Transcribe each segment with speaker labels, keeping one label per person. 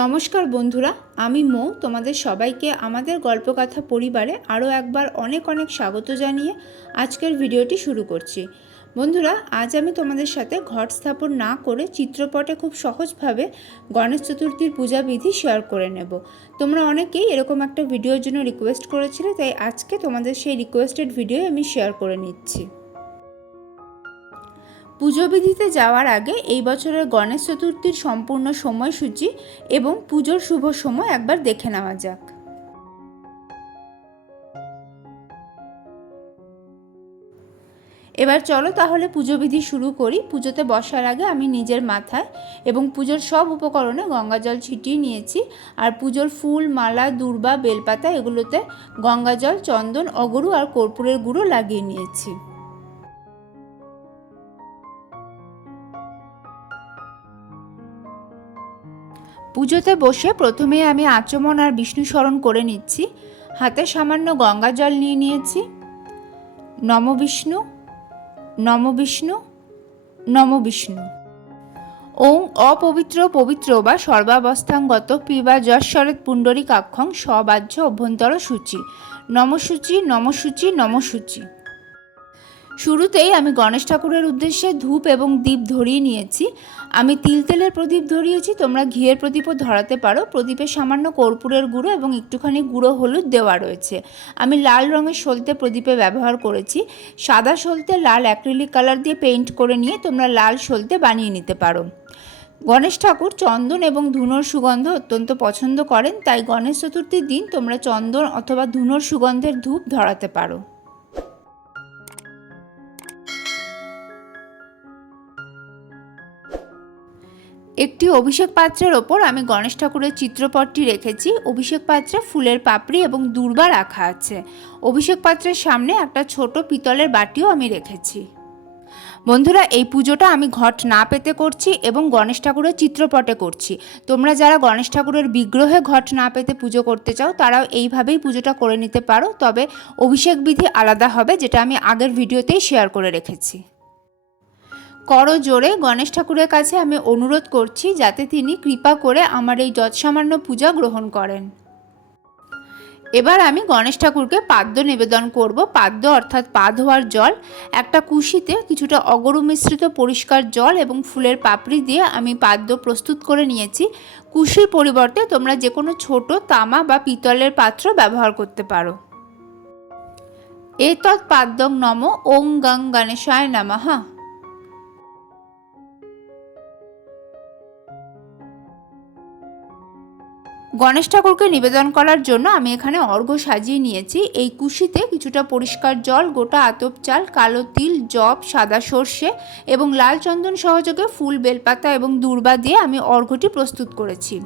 Speaker 1: নমস্কার বন্ধুরা, আমি মৌ, তোমাদের সবাইকে আমাদের গল্পকথা পরিবারে আরও একবার অনেক অনেক স্বাগত জানিয়ে আজকের ভিডিওটি শুরু করছি। বন্ধুরা, আজ আমি তোমাদের সাথে ঘট স্থাপন না করে চিত্রপটে খুব সহজভাবে গণেশ চতুর্থীর পূজা বিধি শেয়ার করে নেব। তোমরা অনেকেই এরকম একটা ভিডিওর জন্য রিকোয়েস্ট করেছিলে, তাই আজকে তোমাদের সেই রিকোয়েস্টেড ভিডিও আমি শেয়ার করে নিচ্ছি। পুজো বিধিতে যাওয়ার আগে এই বছরের গণেশ চতুর্থীর সম্পূর্ণ সময়সূচি এবং পুজোর শুভ সময় একবার দেখে নেওয়া যাক। এবার চলো তাহলে পুজো বিধি শুরু করি। পুজোতে বসার আগে আমি নিজের মাথায় এবং পুজোর সব উপকরণে গঙ্গা জল ছিটিয়ে নিয়েছি আর পুজোর ফুল, মালা, দূর্বা, বেলপাতা এগুলোতে গঙ্গা জল চন্দন, অগরু আর কর্পূরের গুঁড়ো লাগিয়ে নিয়েছি। পুজোতে বসে প্রথমে আমি আচমন আর বিষ্ণু স্মরণ করে নিচ্ছি। হাতে সামান্য গঙ্গা জল নিয়ে নিয়েছি। নম বিষ্ণু নম বিষ্ণু নম বিষ্ণু। ওং অপবিত্র পবিত্র বা সর্বাবস্থাঙ্গত পিবা যশ্বরেত পুণ্ডরিকাক্ষং সবাহ্য অভ্যন্তর সূচি নমসূচি নমসূচি নমসূচি। শুরুতেই আমি গণেশ ঠাকুরের উদ্দেশ্যে ধূপ এবং দীপ ধরিয়ে নিয়েছি। আমি তিল তেলের প্রদীপ ধরিয়েছি, তোমরা ঘিয়ের প্রদীপও ধরাতে পারো। প্রদীপে সামান্য কর্পূরের গুঁড়ো এবং একটুখানি গুঁড়ো হলুদ দেওয়া রয়েছে। আমি লাল রঙের সলতে প্রদীপে ব্যবহার করেছি। সাদা সলতে লাল অ্যাক্রিলিক কালার দিয়ে পেইন্ট করে নিয়ে তোমরা লাল সলতে বানিয়ে নিতে পারো। গণেশ ঠাকুর চন্দন এবং ধুনোর সুগন্ধ অত্যন্ত পছন্দ করেন, তাই গণেশ চতুর্থীর দিন তোমরা চন্দন অথবা ধুনোর সুগন্ধের ধূপ ধরাতে পারো। একটি অভিষেক পাত্রের ওপর আমি গণেশ ঠাকুরের চিত্রপটটি রেখেছি। অভিষেক পাত্রে ফুলের পাপড়ি এবং দূর্বা রাখা আছে। অভিষেক পাত্রের সামনে একটা ছোট পিতলের বাটিও আমি রেখেছি। বন্ধুরা, এই পুজোটা আমি ঘট না পেতে করছি এবং গণেশ ঠাকুরের চিত্রপটে করছি। তোমরা যারা গণেশ ঠাকুরের বিগ্রহে ঘট না পেতে পুজো করতে চাও, তারাও এইভাবেই পুজোটা করে নিতে পারো। তবে অভিষেক বিধি আলাদা হবে, যেটা আমি আগের ভিডিওতেই শেয়ার করে রেখেছি। করো জোরে, গণেশ ঠাকুরের কাছে আমি অনুরোধ করছি যাতে তিনি কৃপা করে আমার এই যৎসামান্য পূজা গ্রহণ করেন। এবার আমি গণেশ ঠাকুরকে পাদ্য নিবেদন করব। পাদ্য অর্থাৎ পা ধোয়ার জল, একটা কুশিতে কিছুটা অগরু মিশ্রিত পরিষ্কার জল এবং ফুলের পাপড়ি দিয়ে আমি পাদ্য প্রস্তুত করে নিয়েছি। কুশির পরিবর্তে তোমরা যে কোনো ছোট তামা বা পিতলের পাত্র ব্যবহার করতে পারো। এতৎ পাদ্যং নম, ওং গং গণেশায় নামাহা গণেশ ঠাকুরকে নিবেদন করার জন্য আমি এখানে অর্ঘ্য সাজিয়ে নিয়েছি। এই কুশিতে কিছুটা পরিষ্কার জল, গোটা আতপ চাল, কালো তিল জব সাদা সর্ষে এবং লাল চন্দন সহযোগে ফুল, বেলপাতা এবং দূর্বা দিয়ে আমি অর্ঘ্যটি প্রস্তুত করেছি।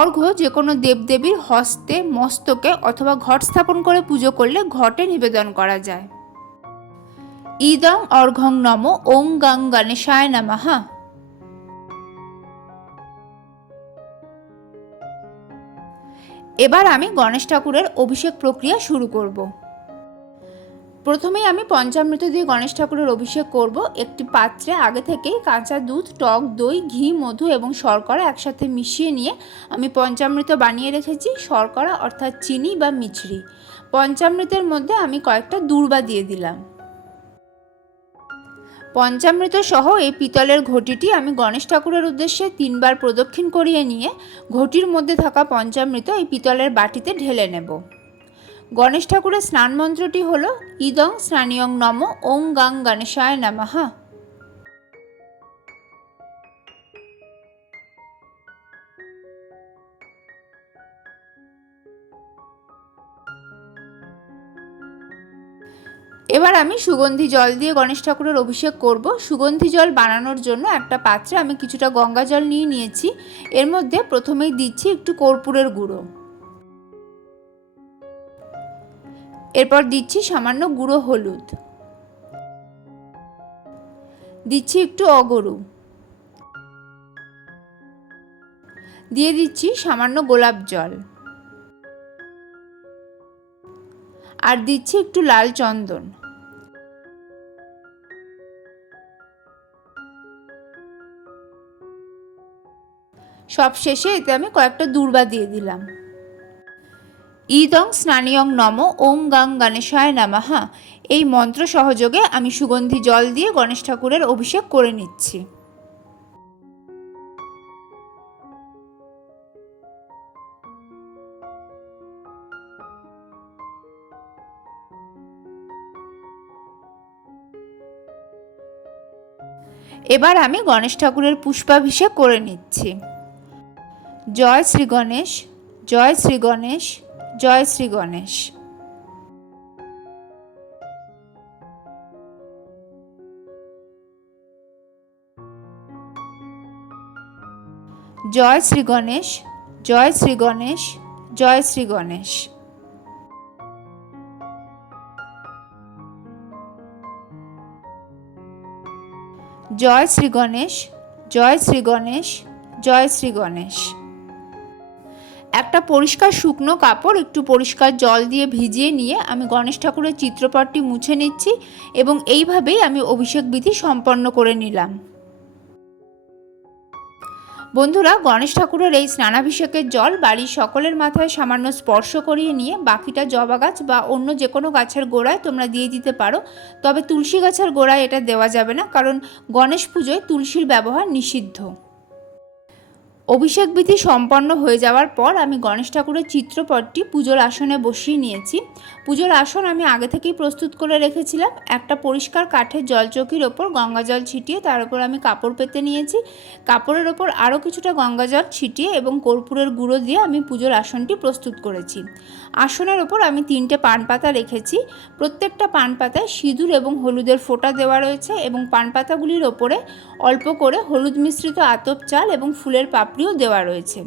Speaker 1: অর্ঘ্য যে কোনো দেবদেবীর হস্তে, মস্তকে অথবা ঘট স্থাপন করে পুজো করলে ঘটে নিবেদন করা যায়। ইদং অর্ঘং নম, ওং গং গণেশায় নামাহা এবার আমি গণেশ ঠাকুরের অভিষেক প্রক্রিয়া শুরু করব। প্রথমেই আমি পঞ্চামৃত দিয়ে গণেশ ঠাকুরের অভিষেক করব। একটি পাত্রে আগে থেকেই কাঁচা দুধ, টক দই, ঘি, মধু এবং শর্করা একসাথে মিশিয়ে নিয়ে আমি পঞ্চামৃত বানিয়ে রেখেছি। শর্করা অর্থাৎ চিনি বা মিছরি। পঞ্চামৃতের মধ্যে আমি কয়েকটা দূর্বা দিয়ে দিলাম। পঞ্চামৃত সহ এই পিতলের ঘটিটি আমি গণেশ ঠাকুরের উদ্দেশ্যে তিনবার প্রদক্ষিণ করিয়ে নিয়ে ঘটির মধ্যে থাকা পঞ্চামৃত এই পিতলের বাটিতে ঢেলে নেব। গণেশ ঠাকুরের স্নান মন্ত্রটি হল, ইদং স্নানিয়ং নম, ওং গাং গণেশায় নামাহা এবার আমি সুগন্ধি জল দিয়ে গণেশ ঠাকুরের অভিষেক করব। সুগন্ধি জল বানানোর জন্য একটা পাত্রে আমি কিছুটা গঙ্গা জল নিয়ে নিয়েছি। এর মধ্যে প্রথমেই দিচ্ছি একটু কর্পূরের গুঁড়ো। এরপর দিচ্ছি সামান্য গুঁড়ো হলুদ। দিচ্ছি একটু অগরু। দিয়ে দিচ্ছি সামান্য গোলাপ জল। আর দিচ্ছি একটু লাল চন্দন। সব শেষে এতে আমি কয়েকটা দূর্বা দিয়ে দিলাম। ইদং স্নানিয়ং নম ওং গাং গণেশায় নামাহা এই মন্ত্র সহযোগে আমি সুগন্ধি জল দিয়ে গণেশ ঠাকুরের অভিষেক করে নিচ্ছি। এবার আমি গণেশ ঠাকুরের পুষ্পাভিষেক করে নিচ্ছি। জয় শ্রী গণেশ, জয় শ্রী গণেশ, জয় শ্রী গণেশ। জয় শ্রী গণেশ, জয় শ্রী গণেশ, জয় শ্রী গণেশ। জয় শ্রী গণেশ, জয় শ্রী গণেশ, জয় শ্রী গণেশ। একটা পরিষ্কার শুকনো কাপড়, একটু পরিষ্কার জল দিয়ে ভিজিয়ে নিয়ে আমি গণেশ ঠাকুরের চিত্রপটটি মুছে নিচ্ছি এবং এইভাবেই আমি অভিষেক বিধি সম্পন্ন করে নিলাম। বন্ধুরা, গণেশ ঠাকুরের এই স্নানাভিষেকের জল বাড়ির সকলের মাথায় সামান্য স্পর্শ করিয়ে নিয়ে বাকিটা জবা গাছ বা অন্য যে কোনো গাছের গোড়ায় তোমরা দিয়ে দিতে পারো। তবে তুলসী গাছের গোড়ায় এটা দেওয়া যাবে না, কারণ গণেশ পুজোয় তুলসীর ব্যবহার নিষিদ্ধ। অভিষেক বিধি সম্পন্ন হয়ে যাওয়ার পর আমি গণেশ ঠাকুরের চিত্রপটটি পুজোর আসনে বসিয়ে নিয়েছি। পুজোর আসন আমি আগে থেকেই প্রস্তুত করে রেখেছিলাম। একটা পরিষ্কার কাঠের জলচকির ওপর গঙ্গা জল ছিটিয়ে তার উপর আমি কাপড় পেতে নিয়েছি। কাপড়ের ওপর আরও কিছুটা গঙ্গা জল ছিটিয়ে এবং কর্পূরের গুঁড়ো দিয়ে আমি পুজোর আসনটি প্রস্তুত করেছি। আসনের ওপর আমি তিনটে পান পাতা রেখেছি। প্রত্যেকটা পান পাতায় সিঁদুর এবং হলুদের ফোঁটা দেওয়া রয়েছে এবং পান পাতাগুলির ওপরে অল্প করে হলুদ মিশ্রিত আতপ চাল এবং ফুলের পাপড়িও দেওয়া রয়েছে।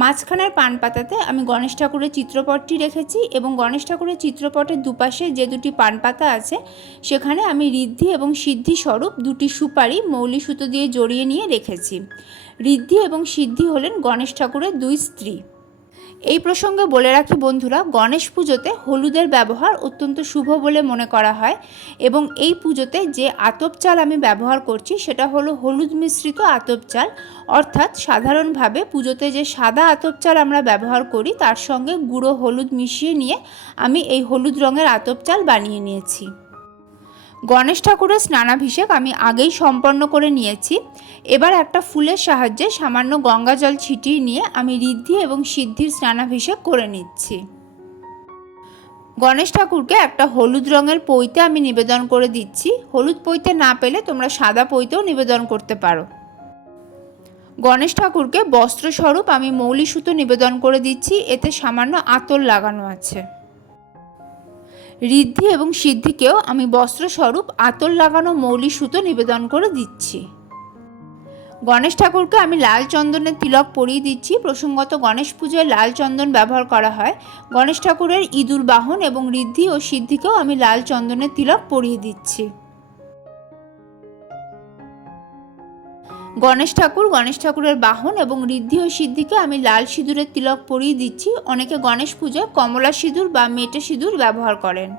Speaker 1: মাঝখানের পান পাতাতে আমি গণেশ ঠাকুরের চিত্রপটটি রেখেছি এবং গণেশ ঠাকুরের চিত্রপটের দুপাশে যে দুটি পান পাতা আছে, সেখানে আমি ঋদ্ধি এবং সিদ্ধি স্বরূপ দুটি সুপারি মৌলি সুতো দিয়ে জড়িয়ে নিয়ে রেখেছি। ঋদ্ধি এবং সিদ্ধি হলেন গণেশ ঠাকুরের দুই স্ত্রী। এই প্রসঙ্গে বলে রাখি বন্ধুরা, গণেশ পুজোতে হলুদের ব্যবহার অত্যন্ত শুভ বলে মনে করা হয় এবং এই পুজোতে যে আতপ চাল আমি ব্যবহার করছি সেটা হলো হলুদ মিশ্রিত আতপ চাল। অর্থাৎ সাধারণভাবে পুজোতে যে সাদা আতপ চাল আমরা ব্যবহার করি, তার সঙ্গে গুঁড়ো হলুদ মিশিয়ে নিয়ে আমি এই হলুদ রঙের আতপ চাল বানিয়ে নিয়েছি। গণেশ ঠাকুরের স্নানাভিষেক আমি আগেই সম্পন্ন করে নিয়েছি। এবার একটা ফুলের সাহায্যে সামান্য গঙ্গা জল ছিটিয়ে নিয়ে আমি ঋদ্ধি এবং সিদ্ধির স্নানাভিষেক করে নিচ্ছি। গণেশ ঠাকুরকে একটা হলুদ রঙের পইতে আমি নিবেদন করে দিচ্ছি। হলুদ পইতে না পেলে তোমরা সাদা পইতেও নিবেদন করতে পারো। গণেশ ঠাকুরকে বস্ত্রস্বরূপ আমি মৌলি সুতো নিবেদন করে দিচ্ছি। এতে সামান্য আতর লাগানো আছে। ঋদ্ধি এবং সিদ্ধিকেও আমি বস্ত্রস্বরূপ আতর লাগানো মৌলি সুতো নিবেদন করে দিচ্ছি। গণেশ ঠাকুরকে আমি লাল চন্দনের তিলক পরিয়ে দিচ্ছি। প্রসঙ্গত গণেশ পুজোয় লাল চন্দন ব্যবহার করা হয়। গণেশ ঠাকুরের ইঁদুর বাহন এবং ঋদ্ধি ও সিদ্ধিকেও আমি লাল চন্দনের তিলক পরিয়ে দিচ্ছি। গণেশ ঠাকুর, গণেশ ঠাকুরের বাহন এবং ঋদ্ধি ও সিদ্ধিকে আমি লাল সিঁদুরের তিলক পরিয়ে দিচ্ছি। অনেকে গণেশ পুজোয় কমলা সিঁদুর বা মেটে সিঁদুর ব্যবহার করেন।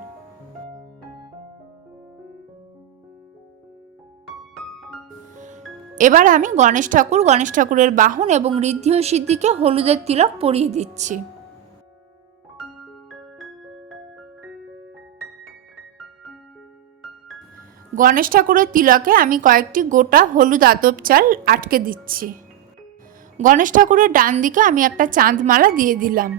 Speaker 1: এবার আমি গণেশ ঠাকুর, গণেশ ঠাকুরের বাহন এবং ঋদ্ধি ও সিদ্ধিকে হলুদের তিলক পরিয়ে দিচ্ছি। গণেশ ঠাকুরের তিলকে আমি কয়েকটি গোটা হলুদ আতপ চাল আটকে দিচ্ছি। গণেশ ঠাকুরের ডান দিকে আমি একটা চাঁদমালা দিয়ে দিলাম।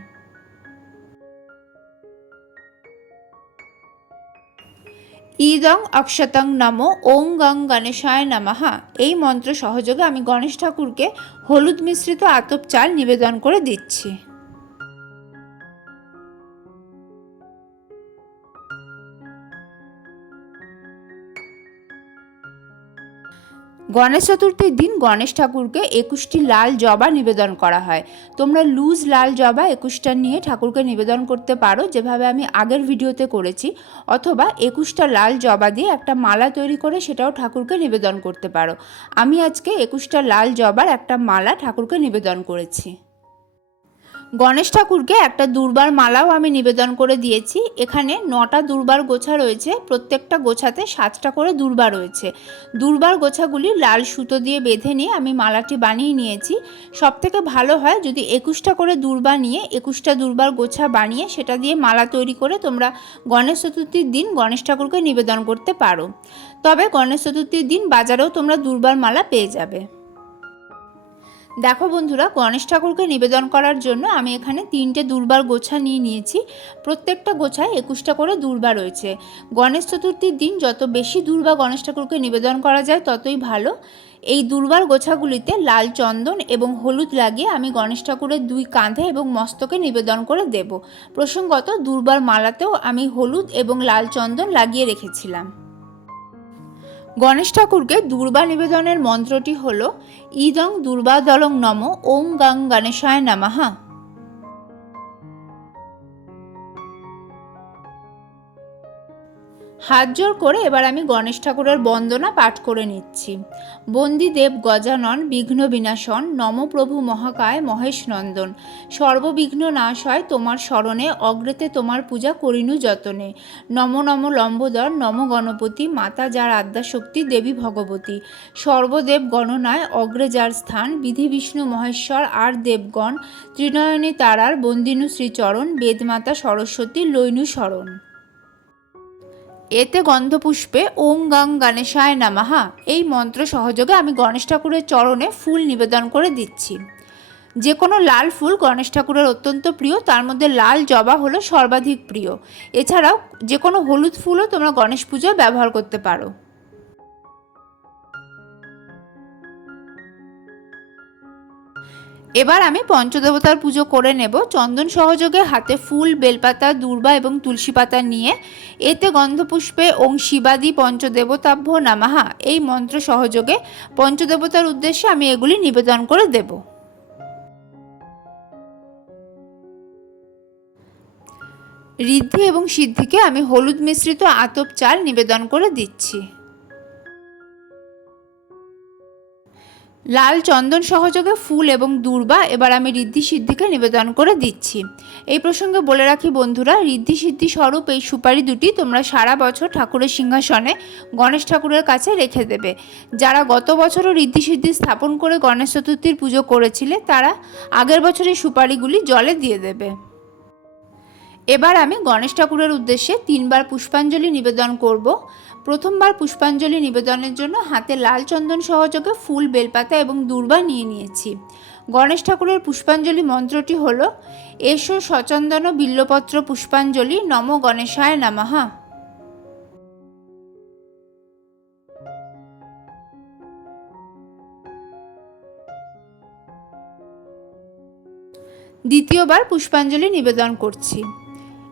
Speaker 1: ইদং অক্ষতং নম, ওং গং গণেশায় নমঃ। এই মন্ত্র সহযোগে আমি গণেশ ঠাকুরকে হলুদ মিশ্রিত আতপ চাল নিবেদন করে দিচ্ছি। গণেশ চতুর্থীর দিন গণেশ ঠাকুরকে একুশটি লাল জবা নিবেদন করা হয়। তোমরা লুজ লাল জবা একুশটা নিয়ে ঠাকুরকে নিবেদন করতে পারো, যেভাবে আমি আগের ভিডিওতে করেছি, অথবা একুশটা লাল জবা দিয়ে একটা মালা তৈরি করে সেটাও ঠাকুরকে নিবেদন করতে পারো। আমি আজকে একুশটা লাল জবার একটা মালা ঠাকুরকে নিবেদন করেছি। গণেশ ঠাকুরকে একটা দুর্বার মালাও আমি নিবেদন করে দিয়েছি। এখানে নটা দুর্বার গোছা রয়েছে। প্রত্যেকটা গোছাতে সাতটা করে দুর্বা রয়েছে। দুর্বার গোছাগুলি লাল সুতো দিয়ে বেঁধে নিয়ে আমি মালাটি বানিয়ে নিয়েছি। সব থেকে ভালো হয় যদি একুশটা করে দুর্বা নিয়ে একুশটা দুর্বার গোছা বানিয়ে সেটা দিয়ে মালা তৈরি করে তোমরা গণেশ চতুর্থীর দিন গণেশ ঠাকুরকে নিবেদন করতে পারো। তবে গণেশ চতুর্থীর দিন বাজারেও তোমরা দুর্বার মালা পেয়ে যাবে। দেখো বন্ধুরা, গণেশ ঠাকুরকে নিবেদন করার জন্য আমি এখানে তিনটে দুর্বার গোছা নিয়ে নিয়েছি। প্রত্যেকটা গোছায় একুশটা করে দুর্বা রয়েছে। গণেশ চতুর্থীর দিন যত বেশি দুর্বা গণেশ ঠাকুরকে নিবেদন করা যায়, ততই ভালো। এই দুর্বার গোছাগুলিতে লাল চন্দন এবং হলুদ লাগিয়ে আমি গণেশ ঠাকুরের দুই কাঁধে এবং মস্তকে নিবেদন করে দেব। প্রসঙ্গত দুর্বার মালাতেও আমি হলুদ এবং লাল চন্দন লাগিয়ে রেখেছিলাম। গণেশ ঠাকুরকে দুর্বা নিবেদনের মন্ত্রটি হল ইদং দুর্বা দলং নম ওম গাং গণেশায় নামাহা হাত জোর করে এবার আমি গণেশ ঠাকুরের বন্দনা পাঠ করে নিচ্ছি। বন্দিদেব, গজানন, বিঘ্ন বিনাশন নমপ্রভু মহাকায় মহেশ নন্দন। সর্ববিঘ্ন নাশ হয় তোমার স্মরণে, অগ্রেতে তোমার পূজা করিনু যতনে। নম নম লম্বোদর, নম গণপতি, মাতা যার আদ্যাশক্তি, দেবী ভগবতী। সর্বদেব গণনায়, অগ্রে যার স্থান, বিধি বিষ্ণু মহেশ্বর, আর দেবগণ, ত্রিনয়নী তারার, বন্দিনু শ্রীচরণ, বেদমাতা সরস্বতী লৈনু শরণ। এতে গন্ধপুষ্পে ওং গাং গণেশায় নামাহা এই মন্ত্র সহযোগে আমি গণেশ ঠাকুরের চরণে ফুল নিবেদন করে দিচ্ছি। যে কোনো লাল ফুল গণেশ ঠাকুরের অত্যন্ত প্রিয়, তার মধ্যে লাল জবা হলো সর্বাধিক প্রিয়। এছাড়াও যে কোনো হলুদ ফুলও তোমরা গণেশ পুজোয় ব্যবহার করতে পারো। এবার আমি পঞ্চদেবতার পুজো করে নেব। চন্দন সহযোগে হাতে ফুল, বেলপাতা, দূর্বা এবং তুলসী পাতা নিয়ে। এতে গন্ধপুষ্পে ওং শিবাদি পঞ্চদেবতাভ্য নামাহা। এই মন্ত্র সহযোগে পঞ্চদেবতার উদ্দেশ্যে আমি এগুলি নিবেদন করে দেব। ঋদ্ধি এবং সিদ্ধিকে আমি হলুদ মিশ্রিত আতপ চাল নিবেদন করে দিচ্ছি। লাল চন্দন সহযোগে ফুল এবং দূর্বা এবার আমি ঋদ্ধি সিদ্ধিকে নিবেদন করে দিচ্ছি। এই প্রসঙ্গে বলে রাখি বন্ধুরা, ঋদ্ধি সিদ্ধি স্বরূপ এই সুপারি দুটি তোমরা সারা বছর ঠাকুরের সিংহাসনে গণেশ ঠাকুরের কাছে রেখে দেবে। যারা গত বছরও ঋদ্ধি সিদ্ধি স্থাপন করে গণেশ চতুর্থীর পুজো করেছিলে, তারা আগের বছরের সুপারিগুলি জলে দিয়ে দেবে। এবার আমি গণেশ ঠাকুরের উদ্দেশ্যে তিনবার পুষ্পাঞ্জলি নিবেদন করব। প্রথমবার পুষ্পাঞ্জলি নিবেদনের জন্য হাতে লাল চন্দন সহযোগে ফুল, বেলপাতা এবং দুর্বা নিয়ে নিয়েছি। গণেশ ঠাকুরের পুষ্পাঞ্জলি মন্ত্রটি হল, এসো সচন্দন বিল্লপত্র পুষ্পাঞ্জলি, নম গণেশায় নামাহা দ্বিতীয়বার পুষ্পাঞ্জলি নিবেদন করছি।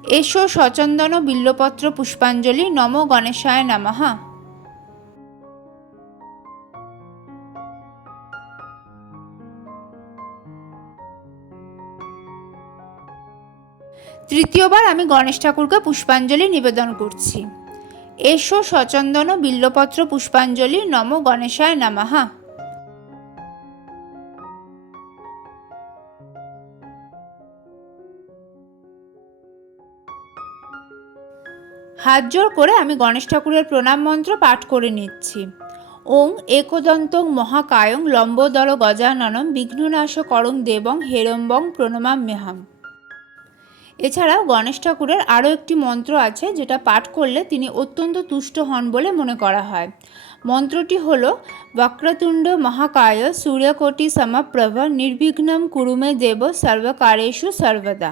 Speaker 1: এসো সচন্দন বিল্লপত্র পুষ্পাঞ্জলি নম গণেশায় নামাহা তৃতীয়বার আমি গণেশ ঠাকুরকে পুষ্পাঞ্জলি নিবেদন করছি। এসো সচন্দন বিল্লপত্র পুষ্পাঞ্জলি নম গণেশায় নামাহা হাত জোর করে আমি গণেশ ঠাকুরের প্রণাম মন্ত্র পাঠ করে নিচ্ছি। ওং একদন্তং মহাকায়ং লম্বোদর গজাননম বিঘ্ননাশ করং দেবং হেরম্বং প্রণমাম মেহাম এছাড়াও গণেশ ঠাকুরের আরও একটি মন্ত্র আছে, যেটা পাঠ করলে তিনি অত্যন্ত তুষ্ট হন বলে মনে করা হয়। মন্ত্রটি হল, বক্রতুণ্ড মহাকায় সূর্যকোটি সমপ্রভ, নির্বিঘ্নম কুরুমে দেব সর্বকারেষু সর্বদা।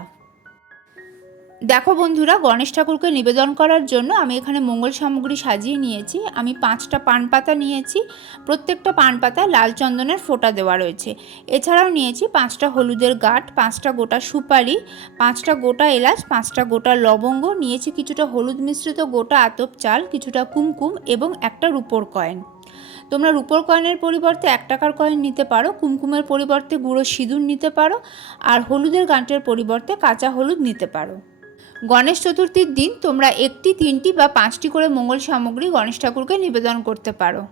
Speaker 1: দেখো বন্ধুরা, গণেশ ঠাকুরকে নিবেদন করার জন্য আমি এখানে মঙ্গল সামগ্রী সাজিয়ে নিয়েছি। আমি পাঁচটা পান পাতা নিয়েছি। প্রত্যেকটা পান পাতায় লাল চন্দনের ফোঁটা দেওয়া রয়েছে। এছাড়াও নিয়েছি পাঁচটা হলুদের গাঁট, পাঁচটা গোটা সুপারি, পাঁচটা গোটা এলাচ, পাঁচটা গোটা লবঙ্গ, নিয়েছি কিছুটা হলুদ মিশ্রিত গোটা আতপ চাল, কিছুটা কুমকুম এবং একটা রুপোর কয়েন। তোমরা রুপোর কয়েনের পরিবর্তে এক টাকার কয়েন নিতে পারো, কুমকুমের পরিবর্তে গুঁড়ো সিঁদুর নিতে পারো, আর হলুদের গাঁটের পরিবর্তে কাঁচা হলুদ নিতে পারো। গণেশ চতুর্থীর দিন তোমরা একটি, তিনটি বা পাঁচটি করে মঙ্গল সামগ্রী গণেশ ঠাকুরকে নিবেদন করতে পারো।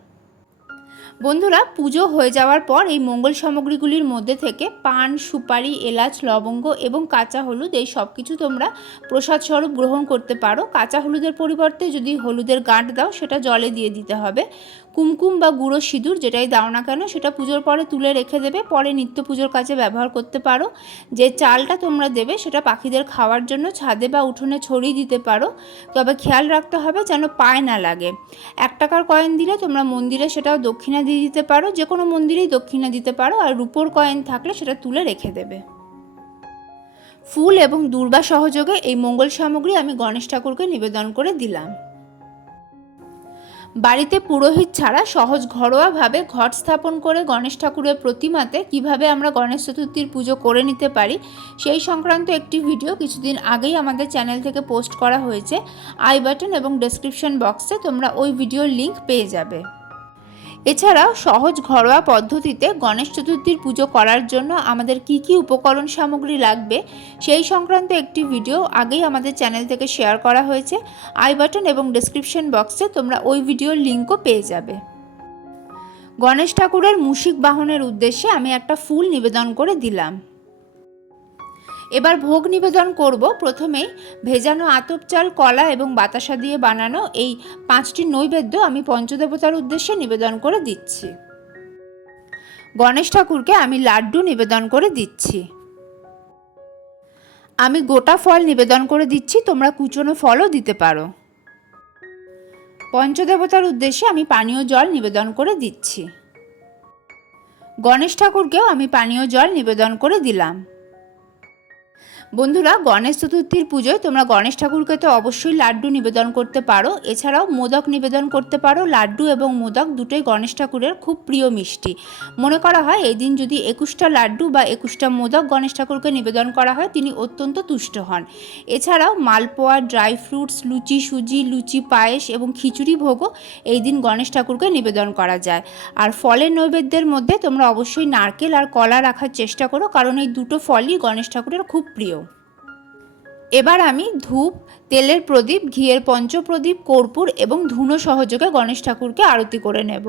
Speaker 1: বন্ধুরা, পুজো হয়ে যাওয়ার পর এই মঙ্গল সামগ্রীগুলির মধ্যে থেকে পান, সুপারি, এলাচ, লবঙ্গ এবং কাঁচা হলুদ এই সব কিছু তোমরা প্রসাদ স্বরূপ গ্রহণ করতে পারো। কাঁচা হলুদের পরিবর্তে যদি হলুদের গাঁট দাও, সেটা জলে দিয়ে দিতে হবে। কুমকুম বা গুঁড়ো সিঁদুর যেটাই দাও না কেন, সেটা পুজোর পরে তুলে রেখে দেবে। পরে নিত্য পুজোর কাজে ব্যবহার করতে পারো। যে চালটা তোমরা দেবে, সেটা পাখিদের খাওয়ার জন্য ছাদে বা উঠোনে ছড়িয়ে দিতে পারো। তবে খেয়াল রাখতে হবে যেন পায়ে না লাগে। এক টাকার কয়েন দিলে তোমরা মন্দিরে সেটাও দক্ষিণা দিয়ে দিতে পারো। যে কোনো মন্দিরেই দক্ষিণা দিতে পারো আর রুপোর কয়েন থাকলে সেটা তুলে রেখে দেবে। ফুল এবং দুর্বা সহযোগে এই মঙ্গল সামগ্রী আমি গণেশ ঠাকুরকে নিবেদন করে দিলাম। বাড়িতে পুরোহিত ছাড়া সহজ ঘরোয়াভাবে ঘট স্থাপন করে গণেশ ঠাকুরের প্রতিমাতে কীভাবে আমরা গণেশ চতুর্থীর পুজো করে নিতে পারি, সেই সংক্রান্ত একটি ভিডিও কিছুদিন আগেই আমাদের চ্যানেল থেকে পোস্ট করা হয়েছে। আই বাটন এবং ডেসক্রিপশন বক্সে তোমরা ওই ভিডিওর লিঙ্ক পেয়ে যাবে। এছাড়াও সহজ ঘরোয়া পদ্ধতিতে গণেশ চতুর্থীর পুজো করার জন্য আমাদের কি কি উপকরণ সামগ্রী লাগবে সেই সংক্রান্ত একটি ভিডিও আগেই আমাদের চ্যানেল থেকে শেয়ার করা হয়েছে। আই বাটন এবং ডেসক্রিপশন বক্সে তোমরা ওই ভিডিওর লিঙ্কও পেয়ে যাবে। গণেশ ঠাকুরের মুশিক বাহনের উদ্দেশ্যে আমি একটা ফুল নিবেদন করে দিলাম। এবার ভোগ নিবেদন করব। প্রথমেই ভেজানো আতপ চাল, কলা এবং বাতাসা দিয়ে বানানো এই পাঁচটি নৈবেদ্য আমি পঞ্চদেবতার উদ্দেশ্যে নিবেদন করে দিচ্ছি। গণেশ ঠাকুরকে আমি লাড্ডু নিবেদন করে দিচ্ছি। আমি গোটা ফল নিবেদন করে দিচ্ছি, তোমরা কুচনো ফলও দিতে পারো। পঞ্চদেবতার উদ্দেশ্যে আমি পানীয় জল নিবেদন করে দিচ্ছি। গণেশ ঠাকুরকেও আমি পানীয় জল নিবেদন করে দিলাম। বন্ধুরা গণেশ চতুর্থীর পুজোয় তোমরা গণেশ ঠাকুরকে তো অবশ্যই লাড্ডু নিবেদন করতে পারো। এছাড়াও মোদক নিবেদন করতে পারো। লাড্ডু এবং মোদক দুটোই গণেশ ঠাকুরের খুব প্রিয় মিষ্টি। মনে করা হয় এই দিন যদি একুশটা লাড্ডু বা একুশটা মোদক গণেশ ঠাকুরকে নিবেদন করা হয়, তিনি অত্যন্ত তুষ্ট হন। এছাড়াও মালপোয়া, ড্রাই ফ্রুটস, লুচি সুজি, লুচি পায়েস এবং খিচুড়ি ভোগও এই দিন গণেশ ঠাকুরকে নিবেদন করা যায়। আর ফলের নৈবেদ্যের মধ্যে তোমরা অবশ্যই নারকেল আর কলা রাখার চেষ্টা করো, কারণ এই দুটো ফলই গণেশ ঠাকুরের খুব প্রিয়। এবার আমি ধূপ, তেলের প্রদীপ, ঘিয়ের পঞ্চপ্রদীপ, কর্পূর এবং ধুনো সহযোগে গণেশ ঠাকুরকে আরতি করে নেব।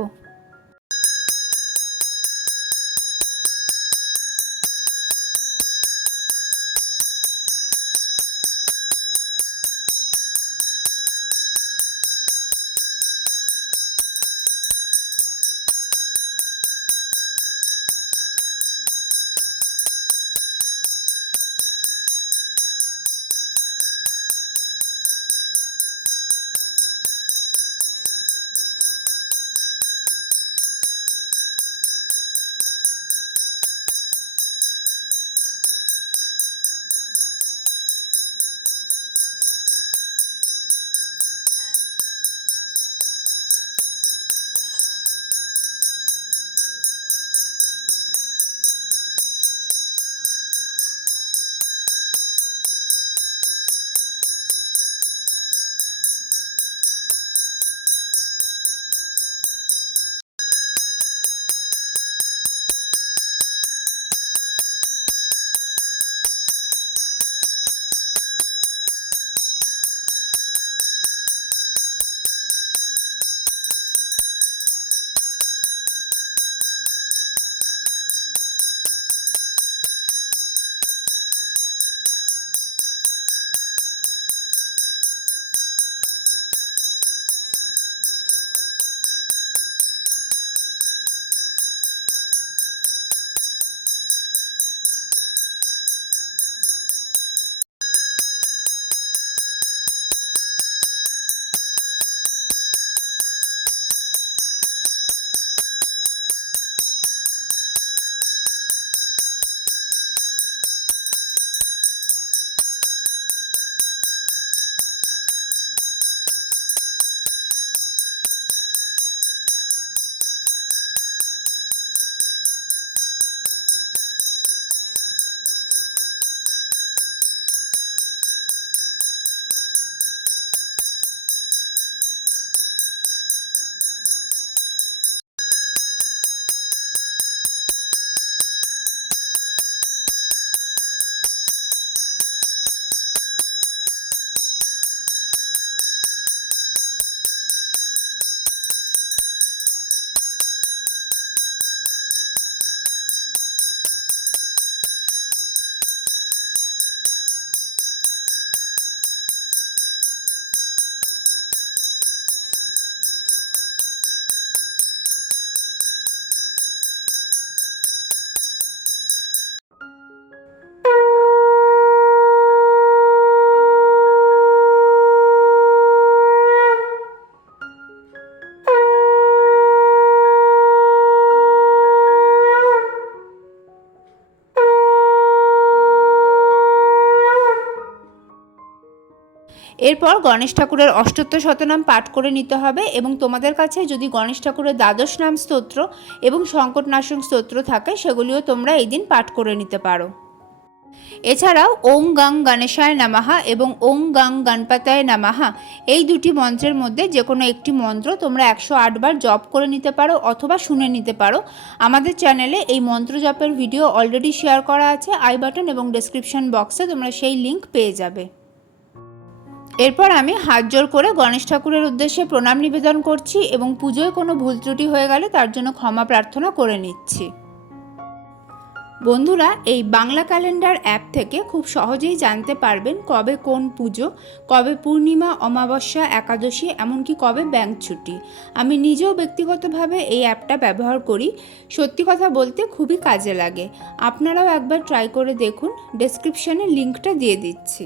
Speaker 1: এরপর গণেশ ঠাকুরের অষ্টোত্তর শতনাম পাঠ করে নিতে হবে এবং তোমাদের কাছে যদি গণেশ ঠাকুরের দ্বাদশ নাম স্তোত্র এবং সংকটনাশক স্তোত্র থাকে, সেগুলিও তোমরা এই দিন পাঠ করে নিতে পারো। এছাড়াও, ওং গাং গণেশায় নামাহা এবং ওং গাং গণপাতায় নামাহা এই দুটি মন্ত্রের মধ্যে যে কোনো একটি মন্ত্র তোমরা একশো আটবার জপ করে নিতে পারো অথবা শুনে নিতে পারো। আমাদের চ্যানেলে এই মন্ত্র জপের ভিডিও অলরেডি শেয়ার করা আছে, আই বাটন এবং ডেসক্রিপশন বক্সে তোমরা সেই লিংক পেয়ে যাবে। এরপর আমি হাত জোর করে গণেশ ঠাকুরের উদ্দেশ্যে প্রণাম নিবেদন করছি এবং পুজোয় কোনো ভুল ত্রুটি হয়ে গেলে তার জন্য ক্ষমা প্রার্থনা করে নিচ্ছি। বন্ধুরা, এই বাংলা ক্যালেন্ডার অ্যাপ থেকে খুব সহজেই জানতে পারবেন কবে কোন পুজো, কবে পূর্ণিমা, অমাবস্যা, একাদশী, এমনকি কবে ব্যাংক ছুটি। আমি নিজেও ব্যক্তিগতভাবে এই অ্যাপটা ব্যবহার করি। সত্যি কথা বলতে খুবই কাজে লাগে। আপনারাও একবার ট্রাই করে দেখুন। ডেসক্রিপশানে লিঙ্কটা দিয়ে দিচ্ছি।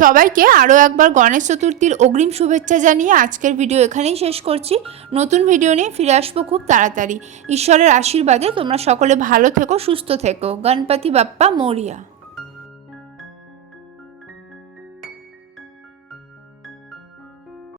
Speaker 1: সবাইকে আরও একবার গণেশ চতুর্থীর অগ্রিম শুভেচ্ছা জানিয়ে আজকের ভিডিও এখানেই শেষ করছি। নতুন ভিডিও নিয়ে ফিরে আসব খুব তাড়াতাড়ি। ঈশ্বরের আশীর্বাদে তোমরা সকলে ভালো থেকো, সুস্থ থেকো। গণপতি বাপ্পা মরিয়া।